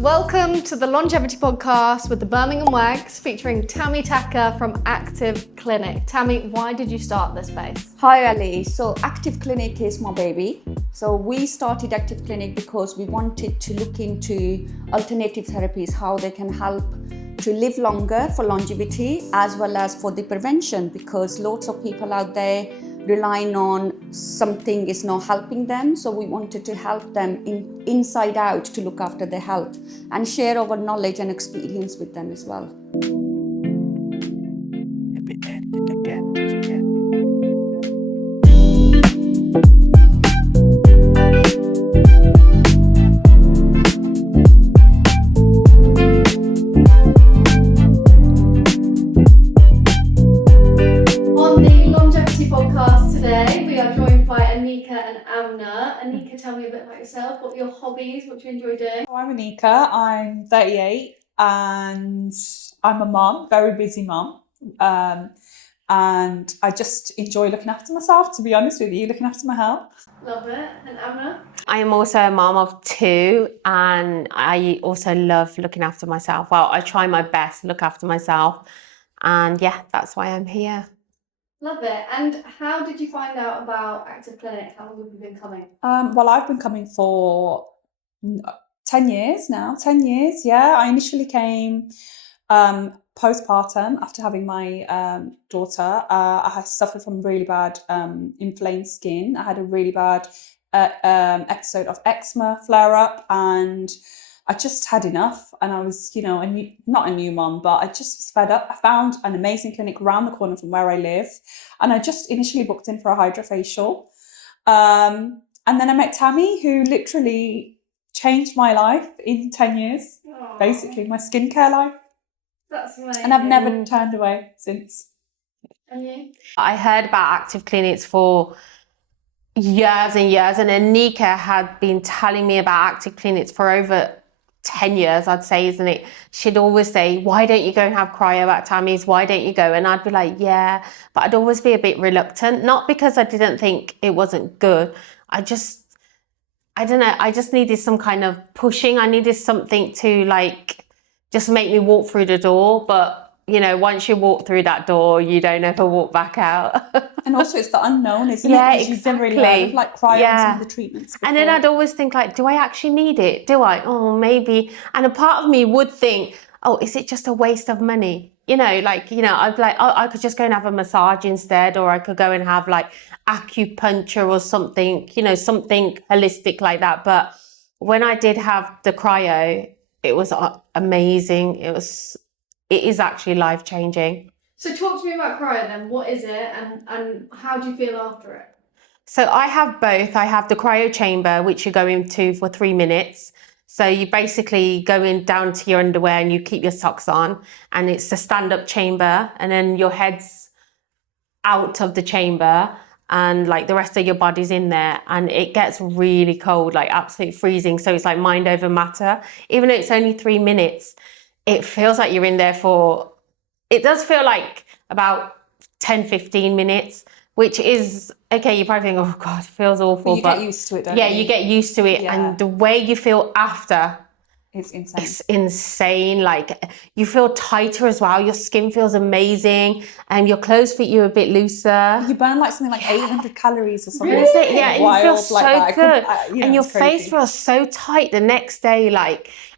Welcome to the Longevity Podcast with the Birmingham Wags featuring Tammy Takkar from Active Clinic. Tammy, why did you start this space? Hi Ali, so Active Clinic is my baby. So we started Active Clinic because we wanted to look into alternative therapies, how they can help to live longer for longevity as well as for the prevention, because lots of people out there relying on something is not helping them. So we wanted to help them inside out to look after their health and share our knowledge and experience with them as well. Anika, tell me a bit about yourself. What are your hobbies? What do you enjoy doing? I'm Anika. I'm 38 and I'm a mum, very busy mum. And I just enjoy looking after myself, to be honest with you, looking after my health. Love it. And Amna? I am also a mum of 2 and I also love looking after myself. Well, I try my best to look after myself and yeah, that's why I'm here. Love it. And how did you find out about Active Clinic? How long have you been coming? Well, I've been coming for 10 years now. 10 years, yeah. I initially came postpartum after having my daughter. I had suffered from really bad inflamed skin. I had a really bad episode of eczema flare up and I just had enough, and I was, not a new mum, but I just was fed up. I found an amazing clinic around the corner from where I live, and I just initially booked in for a hydrofacial. And then I met Tammy, who literally changed my life in 10 years, Aww. Basically, my skincare life. That's amazing. And I've never turned away since. And you? I heard about Active Clinics for years and years, and Anika had been telling me about Active Clinics for over 10 years, I'd say, isn't it? She'd always say, why don't you go and have cryo at Tammy's? Why don't you go? And I'd be like, yeah, but I'd always be a bit reluctant, not because I didn't think it wasn't good. I don't know, I just needed some kind of pushing. I needed something to just make me walk through the door. But once you walk through that door, you don't ever walk back out. And also it's the unknown, isn't yeah, it? Because exactly. you've never really heard of cryo and some of the treatments before. And then I'd always think do I actually need it? Do I? Oh, maybe. And a part of me would think, oh, is it just a waste of money? I'd be like, oh, I could just go and have a massage instead, or I could go and have acupuncture or something, something holistic like that. But when I did have the cryo, it was amazing. It is actually life-changing. So talk to me about cryo then. What is it and how do you feel after it? So I have both. I have the cryo chamber, which you go into for 3 minutes. So you basically go in down to your underwear and you keep your socks on, and it's the stand-up chamber, and then your head's out of the chamber and the rest of your body's in there, and it gets really cold, absolutely freezing. So it's mind over matter. Even though it's only 3 minutes, it feels like you're in there it does feel like about 10, 15 minutes, which is, okay, you probably think, oh God, it feels awful. But you get used to it, don't you? Yeah, you get used to it. Yeah. And the way you feel after, it's insane. It's insane. You feel tighter as well. Your skin feels amazing, and your clothes fit you a bit looser. You burn something 800 calories or something. Really? Yeah, and you feel so good. And your face crazy. feels so tight the next day,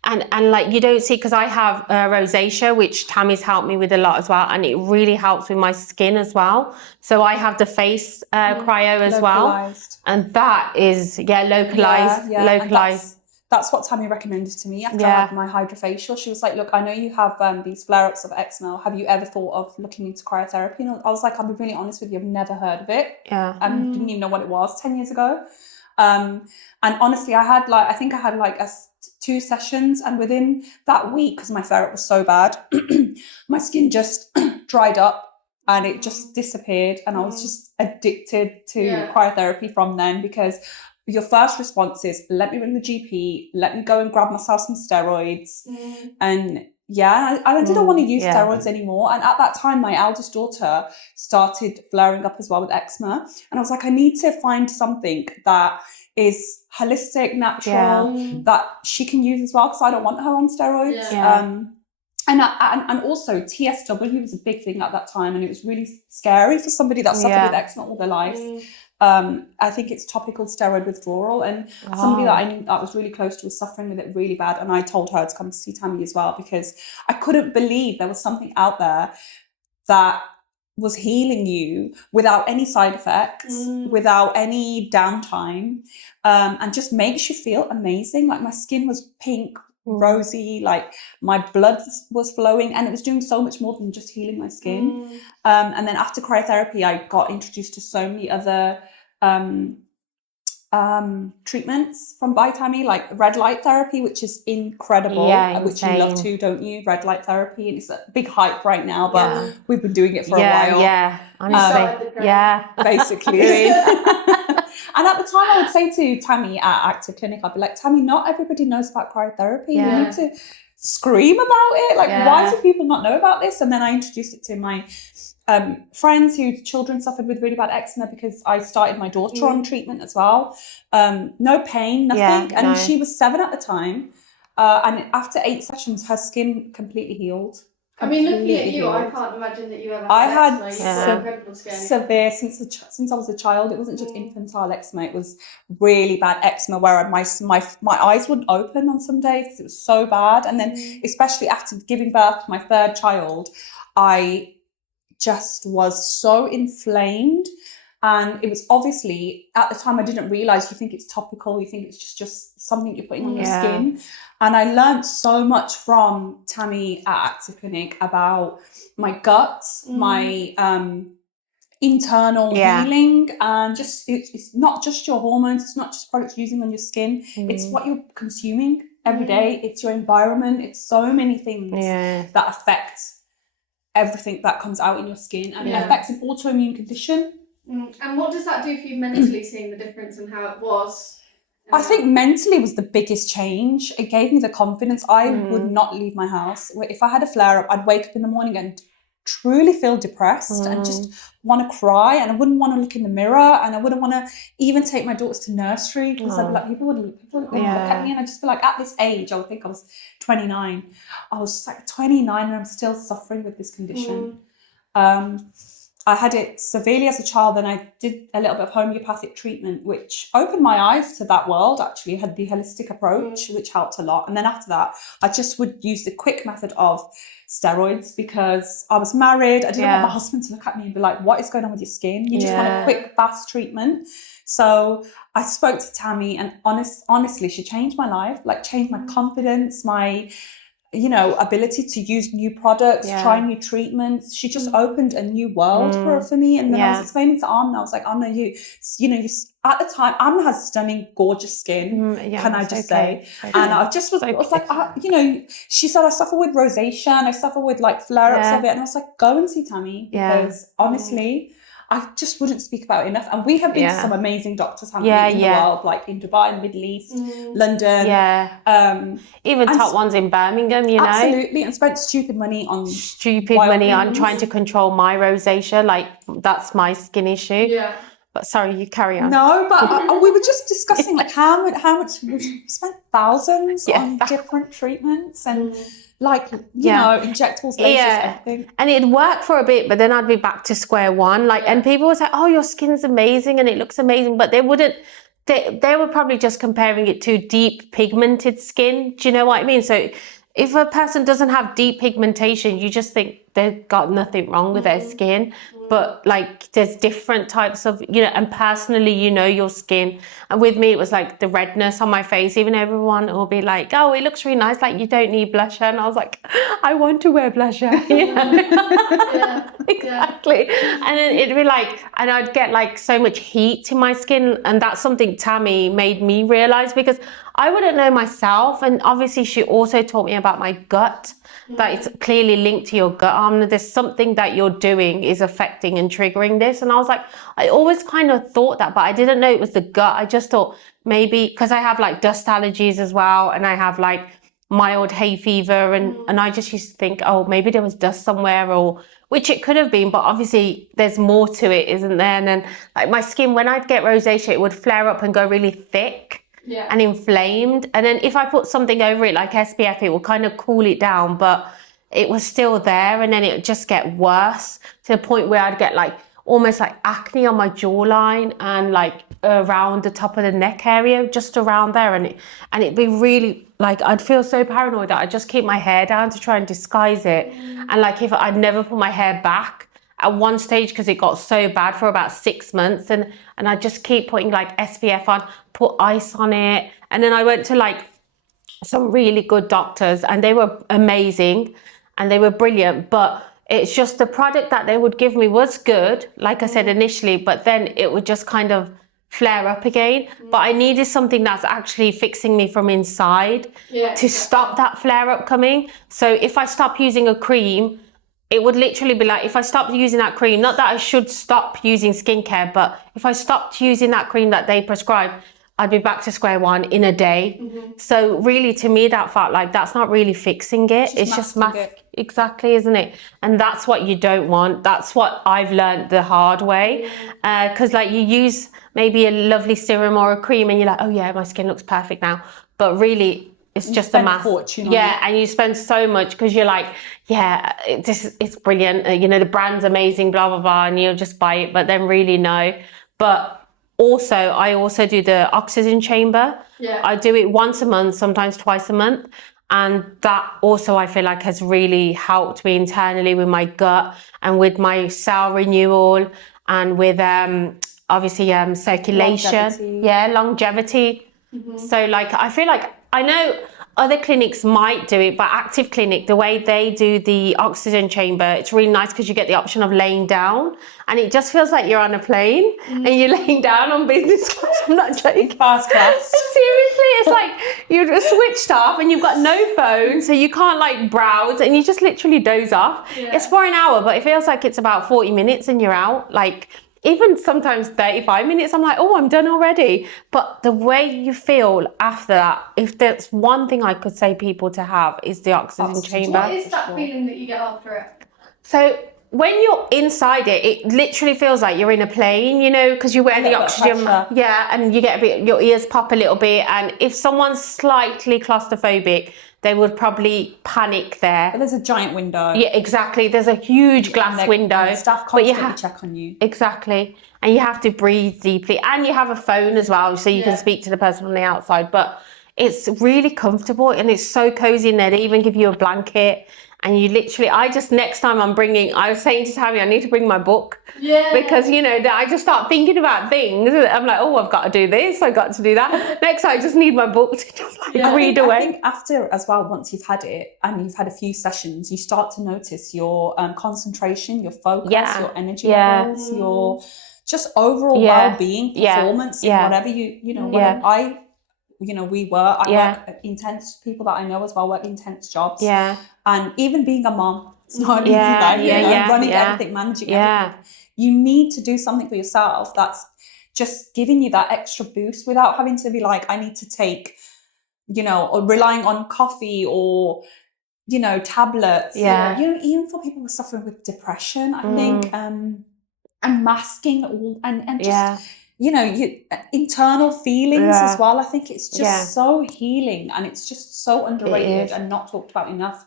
and you don't see, because I have rosacea, which Tammy's helped me with a lot as well, and it really helps with my skin as well. So I have the face cryo as well, and that is localized. Localized. That's what Tammy recommended to me after I had my hydrofacial. She was like, look, I know you have these flare-ups of eczema. Have you ever thought of looking into cryotherapy? And I was like, I'll be really honest with you, I've never heard of it. Yeah. Didn't even know what it was 10 years ago. And honestly, I had I think I had 2 sessions, and within that week, because my flare-up was so bad, my skin just dried up and it just disappeared. And I was just addicted to cryotherapy from then, because your first response is, let me ring the GP, let me go and grab myself some steroids. And I didn't want to use steroids anymore. And at that time, my eldest daughter started flaring up as well with eczema. And I was like, I need to find something that is holistic, natural, that she can use as well, because I don't want her on steroids. And also TSW was a big thing at that time, and it was really scary for somebody that suffered with eczema all their life. I think it's topical steroid withdrawal, and somebody that I knew that was really close to was suffering with it really bad, and I told her to come to see Tammy as well, because I couldn't believe there was something out there that was healing you without any side effects, without any downtime, and just makes you feel amazing. Like, my skin was pink, rosy, like my blood was flowing, and it was doing so much more than just healing my skin. And then after cryotherapy, I got introduced to so many other treatments from by Tammy, like red light therapy, which is incredible, which you love too, don't you? Red light therapy, and it's a big hype right now, but we've been doing it for a while. Honestly, basically. And at the time, I would say to Tammy at Active Clinic, I'd be like, Tammy, not everybody knows about cryotherapy. You need to scream about it. Like, why do people not know about this? And then I introduced it to my friends whose children suffered with really bad eczema, because I started my daughter on treatment as well. No pain, nothing. And she was 7 at the time. And after 8 sessions, her skin completely healed. I mean, looking at you, I can't imagine that you ever I had had eczema. severe since I was a child. It wasn't just infantile eczema; it was really bad eczema where my eyes wouldn't open on some days because it was so bad. And then, especially after giving birth to my 3rd child, I just was so inflamed. And it was obviously, at the time, I didn't realize, you think it's topical, you think it's just something you're putting on your skin. And I learned so much from Tammy at Active Clinic about my gut, my internal healing, and just it's not just your hormones, it's not just products you're using on your skin, it's what you're consuming every day, it's your environment, it's so many things that affect everything that comes out in your skin, and it affects an autoimmune condition. And what does that do for you mentally, seeing the difference and how it was? I think mentally was the biggest change. It gave me the confidence. I would not leave my house. If I had a flare-up, I'd wake up in the morning and truly feel depressed and just want to cry, and I wouldn't want to look in the mirror, and I wouldn't want to even take my daughters to nursery, because I'd be like, people would look at me, and I'd just be like, at this age, I would think I was 29. I was just like 29 and I'm still suffering with this condition. I had it severely as a child, and I did a little bit of homeopathic treatment, which opened my eyes to that world, actually. I had the holistic approach, which helped a lot. And then after that, I just would use the quick method of steroids, because I was married. I didn't want my husband to look at me and be like, what is going on with your skin? You just want a quick, fast treatment. So I spoke to Tammy, and honestly, she changed my life, like changed my confidence, my ability to use new products, try new treatments. She just opened a new world for me. And then I was explaining to Amna, I was like, Amna, you at the time, Amna has stunning, gorgeous skin, can I just say? And I just was like, she said, I suffer with rosacea, and I suffer with like flare-ups of it. And I was like, go and see Tammy, because honestly, I just wouldn't speak about it enough. And we have been to some amazing doctors, haven't we, in the world, like in Dubai, in the Middle East, London. Even top ones in Birmingham, Absolutely. And spent stupid money on trying to control my rosacea. Like, that's my skin issue. Yeah. But sorry, you carry on. No, but we were just discussing like how much we spent thousands on different treatments, and like, injectables, lasers, everything. And it'd work for a bit, but then I'd be back to square one. Like, and people would say, oh, your skin's amazing and it looks amazing, but they were probably just comparing it to deep pigmented skin. Do you know what I mean? So if a person doesn't have deep pigmentation, you just think they've got nothing wrong with their skin. But like, there's different types of, and personally, your skin. And with me, it was like the redness on my face. Even everyone will be like, oh, it looks really nice. Like, you don't need blusher. And I was like, I want to wear blusher. Exactly. And then it'd be like, and I'd get like so much heat in my skin. And that's something Tammy made me realize, because I wouldn't know myself. And obviously she also taught me about my gut, that it's clearly linked to your gut. There's something that you're doing is affecting and triggering this. And I was like, I always kind of thought that, but I didn't know it was the gut. I just thought maybe because I have like dust allergies as well. And I have like mild hay fever, and I just used to think, oh, maybe there was dust somewhere, or which it could have been, but obviously there's more to it, isn't there? And then like my skin, when I'd get rosacea, it would flare up and go really thick and inflamed. And then if I put something over it like SPF, it will kind of cool it down, but it was still there. And then it would just get worse to the point where I'd get like almost like acne on my jawline and like around the top of the neck area, just around there. And it'd be really like, I'd feel so paranoid that I'd just keep my hair down to try and disguise it. And like if I'd never put my hair back at one stage because it got so bad for about 6 months, and I just keep putting like SPF on, put ice on it. And then I went to like some really good doctors and they were amazing and they were brilliant, but it's just the product that they would give me was good, like I said initially, but then it would just kind of flare up again. But I needed something that's actually fixing me from inside to stop that flare up coming. So if I stop using a cream, it would literally be like, if I stopped using that cream, not that I should stop using skincare, but if I stopped using that cream that they prescribe, I'd be back to square one in a day. So really, to me, that felt like that's not really fixing it. It's just exactly, isn't it? And that's what you don't want. That's what I've learned the hard way. Because like you use maybe a lovely serum or a cream and you're like, oh yeah, my skin looks perfect now. But really, it's just a mass. And you spend so much because you're like, yeah, it's brilliant. You know, the brand's amazing, blah, blah, blah. And you'll just buy it. But then really no. But also, I also do the oxygen chamber. I do it once a month, sometimes twice a month. And that also I feel like has really helped me internally with my gut and with my cell renewal and with obviously circulation. Longevity. So like, I feel like, I know other clinics might do it, but Active Clinic, the way they do the oxygen chamber, it's really nice because you get the option of laying down and it just feels like you're on a plane and you're laying down on business class. I'm not joking. Fast class. Seriously, it's like you're switched off and you've got no phone, so you can't like browse and you just literally doze off. It's for an hour, but it feels like it's about 40 minutes and you're out. Like, even sometimes 35 minutes, I'm like, oh, I'm done already. But the way you feel after that, if there's one thing I could say people to have, is the oxygen chamber. What is that feeling that you get after it? So when you're inside it, it literally feels like you're in a plane, you know, because you wear the oxygen. And you get a bit, your ears pop a little bit. And if someone's slightly claustrophobic, they would probably panic there. But there's a giant window. Yeah, exactly. There's a huge glass window. And staff constantly check on you. Exactly. And you have to breathe deeply. And you have a phone as well, so you can speak to the person on the outside. But it's really comfortable and it's so cozy in there. They even give you a blanket. And you literally, next time I was saying to Tammy, I need to bring my book. Because, you know, I just start thinking about things. I'm like, oh, I've got to do this. I've got to do that. Next, I just need my book to just like read away. I think after as well, once you've had it and you've had a few sessions, you start to notice your concentration, your focus, your energy levels, your just overall well-being, performance, in whatever we work intense, people that I know as well work intense jobs. And even being a mom, it's not easy, running everything, managing everything. You need to do something for yourself that's just giving you that extra boost without having to be like, I need to take, or relying on coffee or, tablets. Even for people who are suffering with depression, I think, and masking and just, internal feelings as well. I think it's just so healing and it's just so underrated and not talked about enough.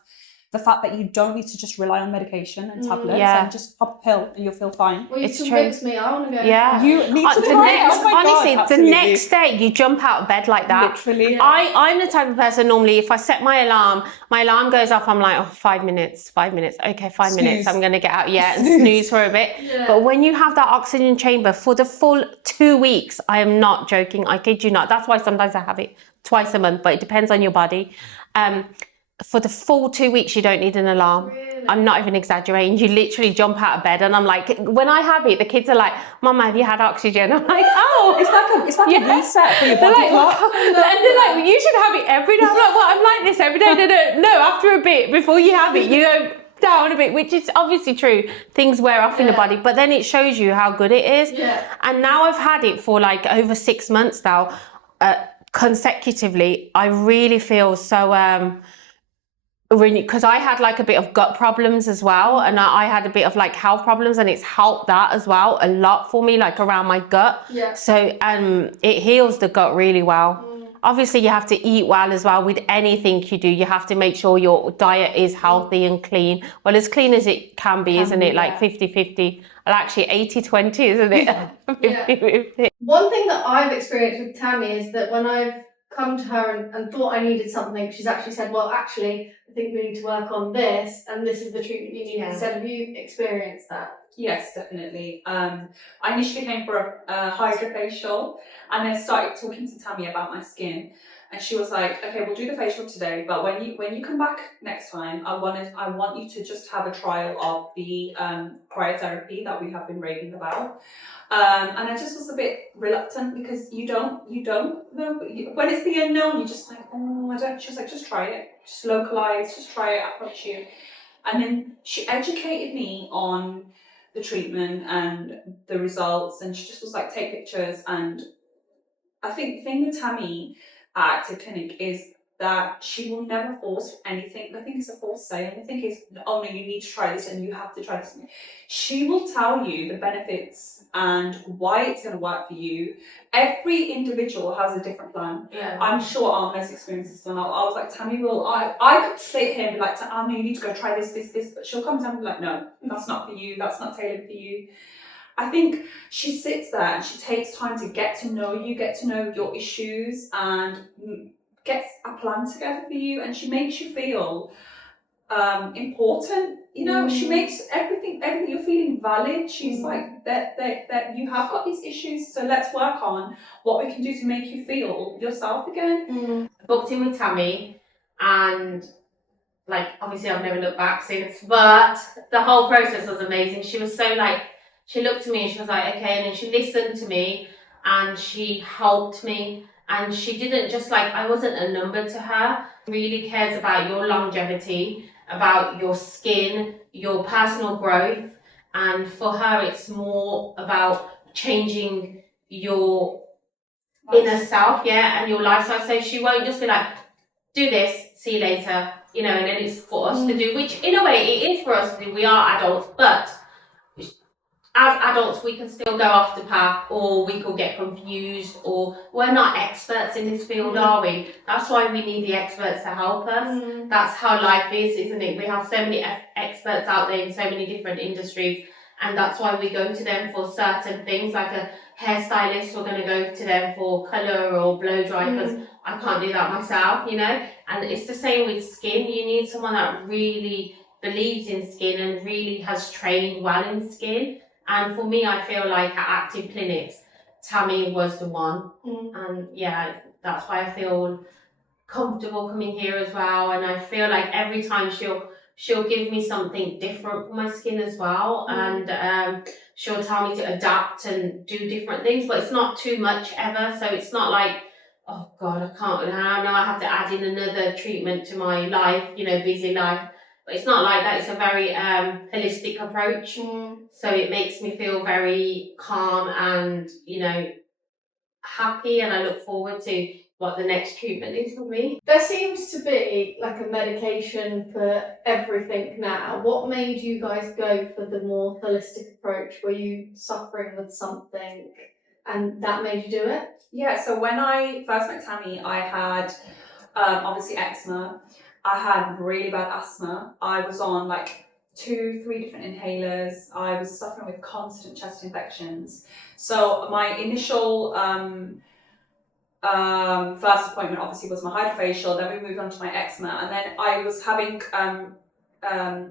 The fact that you don't need to just rely on medication and tablets and just pop a pill and you'll feel fine. Well, it's convinced me. I want to go. You need to try it. Honestly, the next day you jump out of bed like that. Literally. I'm the type of person normally, if I set my alarm goes off, I'm like, 5 minutes. Okay, 5 minutes. I'm going to get out, and snooze for a bit. But when you have that oxygen chamber for the full 2 weeks, I am not joking. I kid you not. That's why sometimes I have it twice a month, but it depends on your body. For the full 2 weeks, you don't need an alarm. Really? I'm not even exaggerating. You literally jump out of bed and I'm like, when I have it, the kids are like, Mama, have you had oxygen? I'm like, oh. It's like a reset for your body clock. And they're like, well, you should have it every day. I'm like, well, I'm like this every day. No, after a bit, before you have it, you go down a bit, which is obviously true. Things wear off in the body, but then it shows you how good it is. And now I've had it for like over 6 months now. consecutively, I really feel so because I had like a bit of gut problems as well, and I had a bit of like health problems, and it's helped that as well a lot for me, like around my gut. Yeah. So it heals the gut really well. Obviously you have to eat well as well. With anything you do, you have to make sure your diet is healthy and clean, well, as clean as it can be, isn't it? Like 50-50, well, actually 80-20, isn't it? 50-50. One thing that I've experienced with Tammy is that when I've come to her and thought I needed something, she's actually said, well, actually, I think we need to work on this, and this is the treatment you need instead. Have you experienced that? Yes, definitely. I initially came for a hydrofacial, and then started talking to Tammy about my skin, and she was like, "Okay, we'll do the facial today, but when you come back next time, I want you to just have a trial of the cryotherapy that we have been raving about." And I just was a bit reluctant because you don't know when it's the unknown. You're just like, oh, I don't. She was like, just try it, just localize, just try it. I promise you. And then she educated me on the treatment and the results, and she just was like, take pictures. And I think the thing with Tammy at Active Clinic is that she will never force anything. Nothing is a forced sale. Nothing is, oh no, you need to try this and you have to try this. She will tell you the benefits and why it's going to work for you. Every individual has a different plan. Yeah. I'm sure Arm has experienced this one. I was like, Tammy will, I could sit here and be like, Arm, you need to go try this, but she'll come to me and be like, no, that's not for you, that's not tailored for you. I think she sits there and she takes time to get to know you, get to know your issues, and gets a plan together for you, and she makes you feel important. You know, she makes everything you're feeling valid. She's like that you have got these issues, so let's work on what we can do to make you feel yourself again. Booked in with Tammy, and like obviously I've never looked back since, but the whole process was amazing. She was so like, she looked at me and she was like, okay, and then she listened to me and she helped me, and she didn't just like, I wasn't a number to her. She really cares about your longevity, about your skin, your personal growth, and for her it's more about changing your inner self, and your lifestyle. So she won't just be like, do this, see you later, you know, and then it's for us to do, which in a way it is for us to do. We are adults, but as adults we can still go off the path, or we could get confused, or we're not experts in this field, are we? That's why we need the experts to help us. That's how life is, isn't it? We have so many experts out there in so many different industries, and that's why we go to them for certain things. Like a hairstylist, we're going to go to them for colour or blow dry, because I can't do that myself, you know. And it's the same with skin. You need someone that really believes in skin and really has trained well in skin. And for me, I feel like at Active Clinics, Tammy was the one. And yeah, that's why I feel comfortable coming here as well. And I feel like every time she'll give me something different for my skin as well. And she'll tell me to adapt and do different things, but it's not too much ever. So it's not like, oh God, I know I have to add in another treatment to my life, you know, busy life. But it's not like that. It's a very holistic approach. So it makes me feel very calm and, you know, happy, and I look forward to what the next treatment is for me. There seems to be like a medication for everything now. What made you guys go for the more holistic approach? Were you suffering with something and that made you do it? Yeah, so when I first met Tammy, I had obviously eczema. I had really bad asthma. I was on like 2-3 different inhalers. I was suffering with constant chest infections. So my initial first appointment obviously was my hydrofacial, then we moved on to my eczema, and then I was having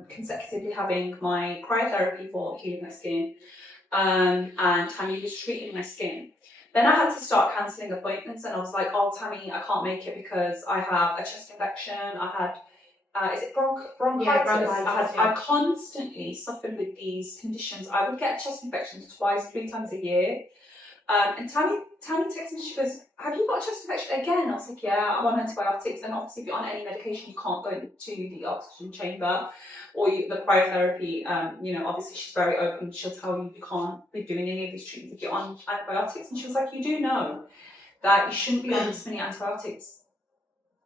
consecutively having my cryotherapy for healing my skin, and Tammy was treating my skin. Then I had to start cancelling appointments, and I was like, oh Tammy, I can't make it because I have a chest infection. I had, is it bronchitis? Yeah, bronchitis, I constantly suffered with these conditions. I would get chest infections 2-3 times a year. And Tammy texted me, she goes, have you got a chest infection again? I was like, yeah, I'm on antibiotics. And obviously if you're on any medication, you can't go into the oxygen chamber or the cryotherapy. You know, obviously she's very open. She'll tell you you can't be doing any of these treatments if you're on antibiotics. And she was like, you do know that you shouldn't be on this many antibiotics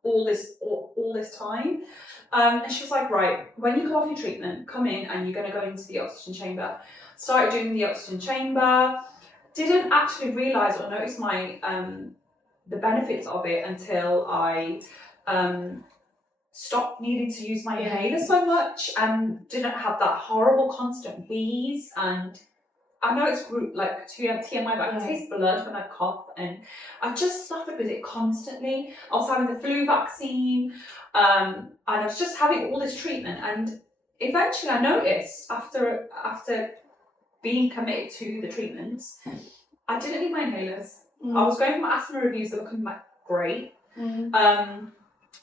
all this time. And she was like, right, when you come off your treatment, come in and you're going to go into the oxygen chamber. Started doing the oxygen chamber. Didn't actually realise or notice my the benefits of it until I stopped needing to use my inhaler so much and didn't have that horrible constant wheeze. And I know it's like TMI, but I taste blood when I cough, and I just suffered with it constantly. I was having the flu vaccine, and I was just having all this treatment. And eventually, I noticed after being committed to the treatments, I didn't need my inhalers. I was going for my asthma reviews that were coming back great.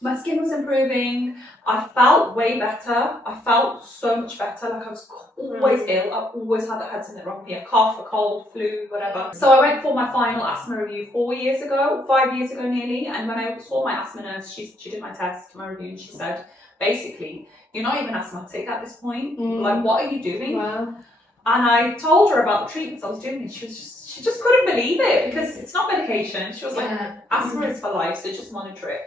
My skin was improving. I felt way better. I felt so much better. Like I was always ill. I always had something wrong with me, a cough, a cold, flu, whatever. So I went for my final asthma review 5 years ago nearly. And when I saw my asthma nurse, she did my test, my review, and she said, basically, you're not even asthmatic at this point. Like, what are you doing? Wow. And I told her about the treatments I was doing, and she just couldn't believe it because it's not medication. She was like, asthma is for life, so just monitor it.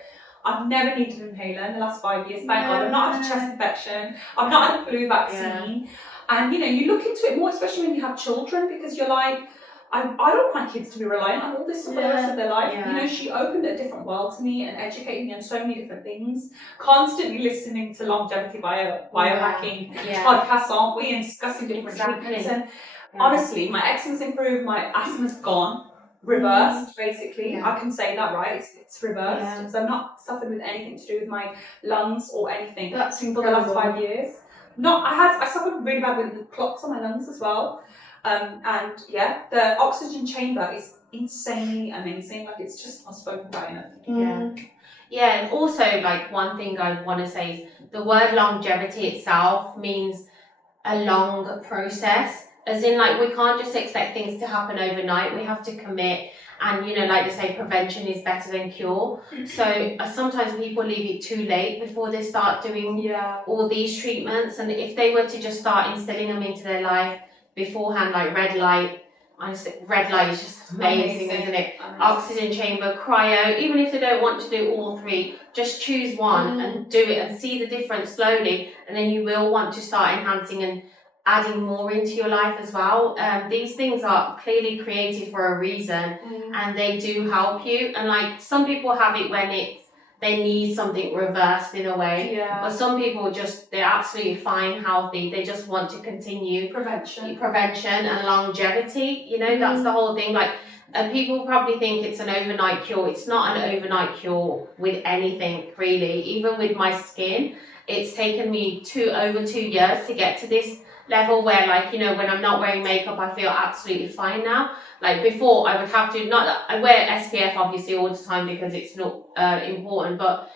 I've never needed an inhaler in the last 5 years. Thank God. I've not had a chest infection. I've not had a flu vaccine. And you look into it more, especially when you have children, because you're like, I don't want my kids to be reliant on all this stuff for the rest of their life. She opened a different world to me and educated me on so many different things. Constantly listening to longevity biohacking podcasts, aren't we, and discussing different treatments. And honestly, my eczema's improved, my asthma's gone. Reversed, basically. I can say that, right? It's reversed because I'm not suffering with anything to do with my lungs or anything. That's for the last 5 years. I suffered really bad with clots on my lungs as well. And the oxygen chamber is insanely amazing. Like, it's just not spoken about enough. Yeah, and also, like, one thing I want to say is the word longevity itself means a long process. As in, like, we can't just expect things to happen overnight. We have to commit. And, like they say, prevention is better than cure. So sometimes people leave it too late before they start doing all these treatments. And if they were to just start instilling them into their life beforehand, like red light, honestly, red light is just amazing, isn't it? Amazing. Oxygen chamber, cryo, even if they don't want to do all three, just choose one and do it and see the difference slowly. And then you will want to start enhancing and adding more into your life as well. These things are clearly created for a reason, and they do help you. And like, some people have it when they need something reversed in a way, but some people they're absolutely fine, healthy. They just want to continue prevention and longevity. That's the whole thing. Like, people probably think it's an overnight cure. It's not an overnight cure with anything, really. Even with my skin, it's taken me over 2 years to get to this level where, like, when I'm not wearing makeup, I feel absolutely fine now. Like, before, I would have to, I wear SPF obviously all the time because it's not important, but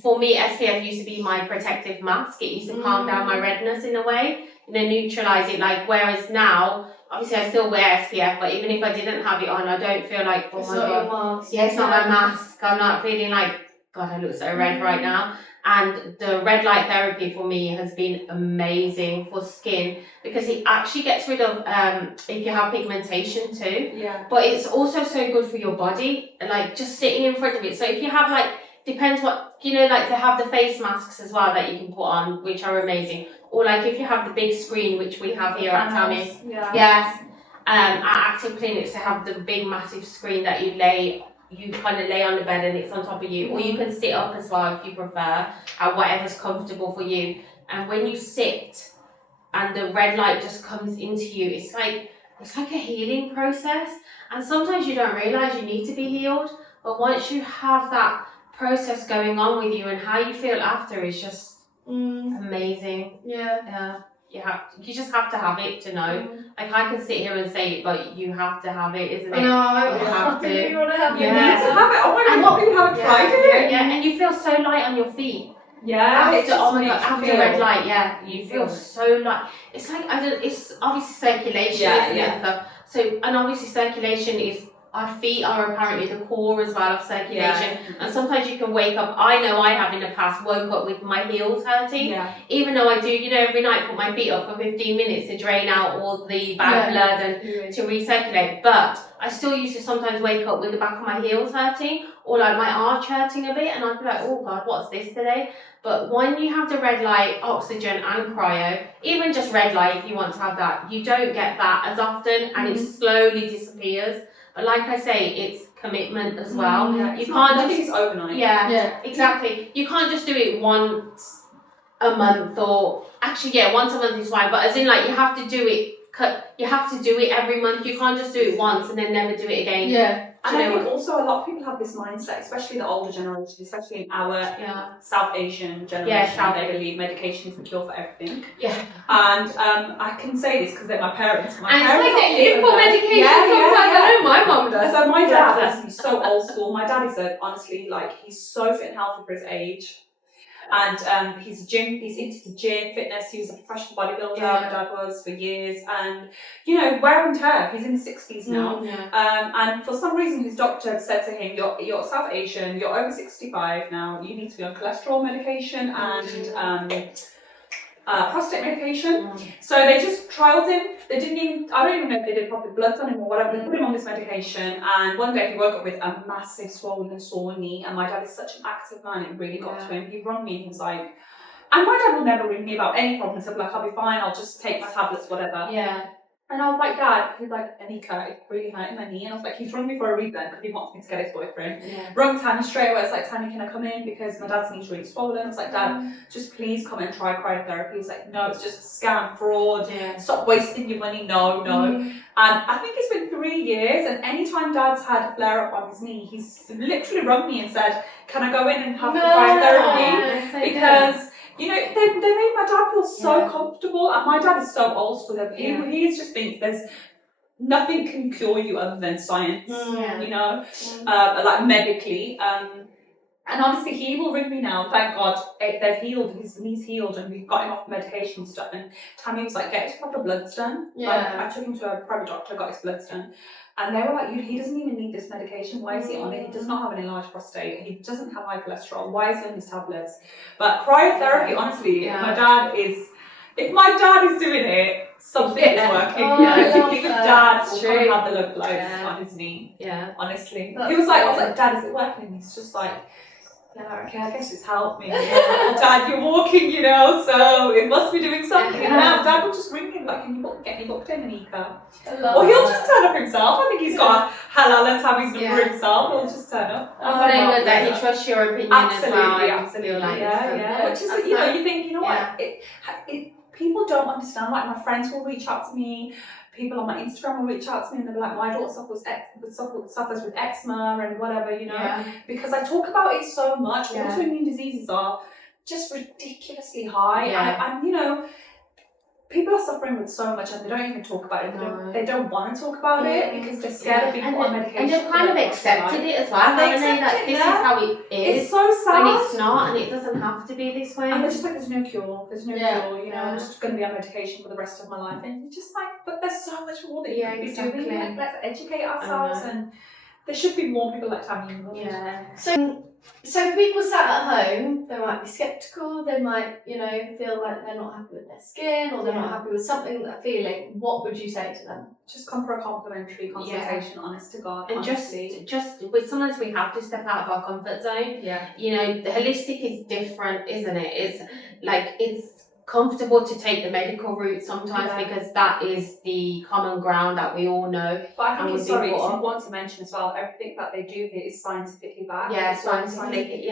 for me, SPF used to be my protective mask. It used to calm down my redness in a way, neutralize it. Like, whereas now, obviously I still wear SPF, but even if I didn't have it on, I don't feel like, oh my God. Yeah, it's not my mask. I'm not feeling like, God, I look so red right now. And the red light therapy for me has been amazing for skin because it actually gets rid of if you have pigmentation too. But it's also so good for your body, like just sitting in front of it. So if you have, like, depends what, like they have the face masks as well that you can put on, which are amazing. Or like if you have the big screen, which we have here at Tammy. Yes. At Active Clinics, they have the big massive screen that you kind of lay on the bed and it's on top of you, or you can sit up as well if you prefer, whatever's comfortable for you. And when you sit and the red light just comes into you, it's like a healing process. And sometimes you don't realise you need to be healed, but once you have that process going on with you and how you feel after is just amazing. You just have to have it to know. Like, I can sit here and say it, but you have to have it, isn't it? No, I have to. You want to have it. You need to have it. Oh my God, you haven't tried it. Yeah, and you feel so light on your feet. After red light, you feel so light. It's like, it's obviously circulation, isn't it? So, and obviously circulation is our feet are apparently the core as well of circulation, and sometimes you can wake up. I know I have in the past woke up with my heels hurting, even though I do, every night put my feet up for 15 minutes to drain out all the bad blood and to recirculate. But I still used to sometimes wake up with the back of my heels hurting or like my arch hurting a bit, and I'd be like, oh God, what's this today? But when you have the red light, oxygen and cryo, even just red light if you want to have that, you don't get that as often, and it slowly disappears. But like I say, it's commitment as well. You can't just overnight. Yeah, exactly. You can't just do it once a month, or actually, once a month is fine. But as in, like, you have to do it. You have to do it every month. You can't just do it once and then never do it again. Yeah. And I think also a lot of people have this mindset, especially the older generation, especially in our South Asian generation, they believe medication is the cure for everything. Yeah. And I can say this because they're my parents. My and parents it's like they live for medication sometimes. I know my mum does. So my dad is so old school. My dad is honestly, like, he's so fit and healthy for his age. And he's into the gym, fitness. He was a professional bodybuilder, my dad was, for years. And, wear and tear. He's in his 60s now. And for some reason, his doctor said to him, you're South Asian, you're over 65 now, you need to be on cholesterol medication and prostate medication. So they just trialed him. They didn't even, I don't even know if they did proper bloods on him or whatever. They put him on this medication, and one day he woke up with a massive swollen sore knee, and my dad is such an active man, it really got to him. He rang me and he was like, and my dad will never ring me about any problems. He'll be like, I'll be fine, I'll just take my tablets, whatever. And I was like, Dad, he's like, Anika, it's really hurting my knee. And I was like, he's rung me for a reason because he wants me to get his boyfriend. Rung Tammy straight away. It's like, Tammy, can I come in? Because my dad's knee's really swollen. I was like, Dad, just please come and try cryotherapy. He's like, no, it's just a scam, fraud. Stop wasting your money. No. And I think it's been 3 years. And anytime Dad's had a flare up on his knee, he's literally rung me and said, can I go in and have the cryotherapy? Because they made my dad feel so comfortable, and my dad is so old school. He just thinks there's nothing can cure you other than science, like medically. And honestly, he will ring me now. Thank God, they've healed, his knee's healed, and we've got him off medication and stuff. And Tammy was like, get his proper bloods done. I took him to a private doctor, got his bloods done. And they were like, he doesn't even need this medication. Why is he on it? He does not have an enlarged prostate. He doesn't have high cholesterol. Why is he on his tablets? But cryotherapy, honestly, if my dad is doing it, something is working. If your dad will probably have the localized on his knee. Honestly. I was like, Dad, is it working? And he's just like, okay, I guess it's helped me. Dad, you're walking, so it must be doing something. And now Dad will just ring him, like, can you get me booked in, Anika? Or he'll just turn up himself. I think he's got halal and Tammy's number himself. He'll just turn up. I'm saying that he trusts your opinion as well. Absolutely. Which is, you think, what? People don't understand. Like, my friends will reach out to me. People on my Instagram will reach out to me and they'll be like, my daughter suffers with eczema and whatever, because I talk about it so much. Autoimmune diseases are just ridiculously high, and people are suffering with so much and they don't even talk about it. They don't want to talk about it because they're scared of being put on medication. And they've kind of accepted it as well, haven't they? That this is how it is. It's so sad. And it's not, and it doesn't have to be this way. And they're just like, there's no cure. I'm just going to be on medication for the rest of my life. And you're just like, but there's so much more that you could be doing. Like, let's educate ourselves, and there should be more people like Tammy. So people sat at home, they might be sceptical, they might, feel like they're not happy with their skin, or they're not happy with something that they're feeling. What would you say to them? Just come for a complimentary consultation, honest to God. And honestly. just with sometimes we have to step out of our comfort zone. The holistic is different, isn't it? It's comfortable to take the medical route sometimes because that is the common ground that we all know. But I think it's important to mention as well, everything that they do here is scientifically backed. Scientifically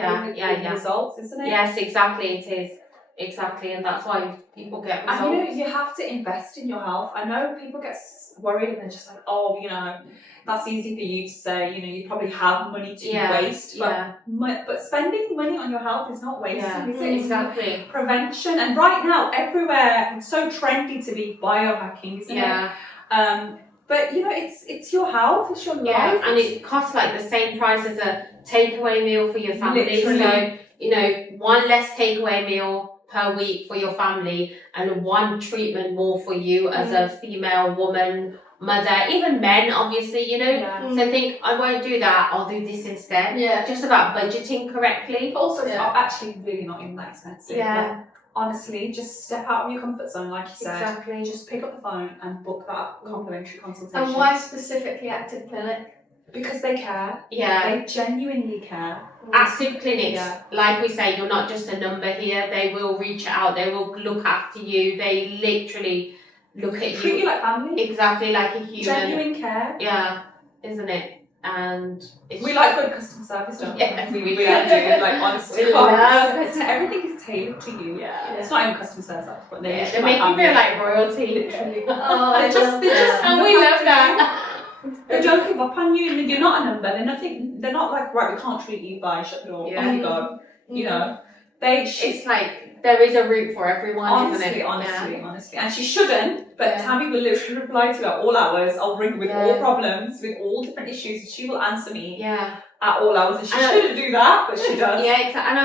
results, isn't it? Yes, exactly, it is. Exactly, and that's why people get results. And you have to invest in your health. I know people get worried and they're just like, that's easy for you to say, you probably have money to waste. But spending money on your health is not wasting, is it? Exactly. Prevention. And right now, everywhere, it's so trendy to be biohacking, isn't it? But it's your health, it's your life. And it costs like the same price as a takeaway meal for your family. Literally. So, one less takeaway meal per week for your family and one treatment more for you as a female woman mother, even men, obviously, you know. Yeah. So think, I won't do that, I'll do this instead. Yeah. Just about budgeting correctly. Also, it's Yeah. actually really not even that expensive. Yeah. Like, honestly, just step out of your comfort zone, like you said. Exactly. Just pick up the phone and book that complimentary consultation. And why specifically Active Clinic? Because they care. Yeah. They genuinely care. Active clinics, Yeah. like we say, you're not just a number here. They will reach out. They will look after you. They literally look at Treat you like family. exactly like a human. Genuine care. Yeah, isn't it? And it's We like good customer service, don't we? Yes, we we really do. do. Like, honestly, We love it's- everything is tailored to you. Yeah. It's not even customer service, but they literally make you family. feel like royalty, literally. Oh, I They just- love they just- that. And we love that. They don't give up on you. I mean, you're not a number. They're not like, right, we can't treat you, bye, shut the door, Yeah. off you go. You know, they should. It's like there is a route for everyone, isn't it? Honestly. And she shouldn't, but Yeah. Tammy will literally reply to you at all hours. I'll ring with all Yeah. problems, with all different issues, and she will answer me Yeah. at all hours. And she And- shouldn't do that, but she does. Yeah, exactly. And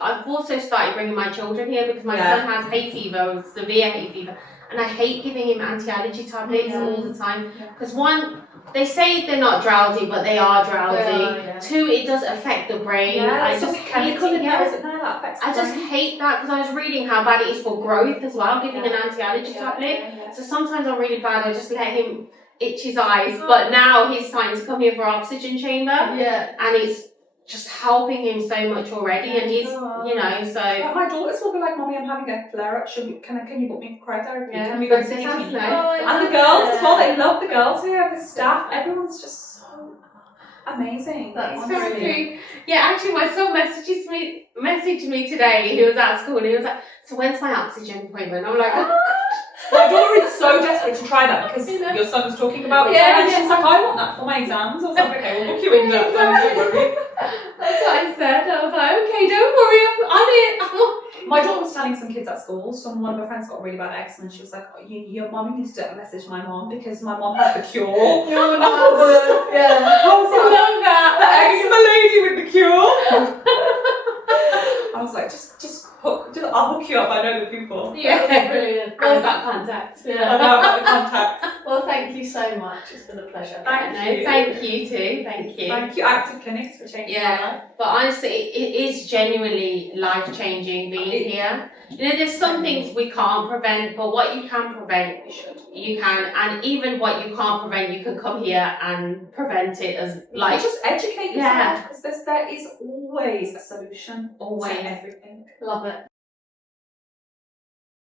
I've also started bringing my children here because my Yeah. son has hay fever, severe hay fever, and I hate giving him anti-allergy tablets Yeah. all the time Yeah. because one, they say they're not drowsy, but they are drowsy. They are, yeah. Two, it does affect the brain. Yeah, I it's just just chemical hate in it. there, Yeah. isn't there? That affects the I just brain. hate that because I was reading how bad it is for growth as well, giving Yeah. an anti-allergy Yeah, tablet. yeah. So sometimes I'm really bad. I just let him itch his eyes, Oh. but now he's starting to come here for oxygen chamber, Yeah. and it's just helping him so much already. And he's, you know, so. Like, my daughters will be like, "Mommy, I'm having a flare-up. Can you book me for cryotherapy? Yeah. Can we go But to they the have team?" no- And the girls as well. They love the girls here. The staff. Everyone's just so amazing. That's So Honestly. true. Yeah, actually, my son messaged me today. He was at school and he was like, "So when's my oxygen appointment?" I'm like, "Oh, My daughter is so desperate to try that because You know? your son was talking about it. Yeah, And yeah. she's like, "I want that for my exams." I was like, "Okay, we'll book you in that. Don't worry." That's what I said." I was like, "Okay, don't worry, I'm in." My daughter was telling some kids at school, one of her friends got really bad eczema, and she was like, your mum needs to message my mom because my mom has the cure. You're I was just like, yeah. I was I like, love that. the eczema lady with the cure. I was like, I'll hook you up, I know the people. Yeah, Brilliant. I've got contacts. I Yeah. know about the contacts. Well, thank you so much. It's been a pleasure. Thank you. Thank you too. Thank you. Thank you, Active Clinics, for changing my life. Yeah, but honestly, it is genuinely life-changing being here. You know, there's some things we can't prevent, but what you can prevent, You should. you can. And even what you can't prevent, you can come here and prevent it as, like, Just educate Yeah. yourself because there is always a solution Always. to everything. Love it.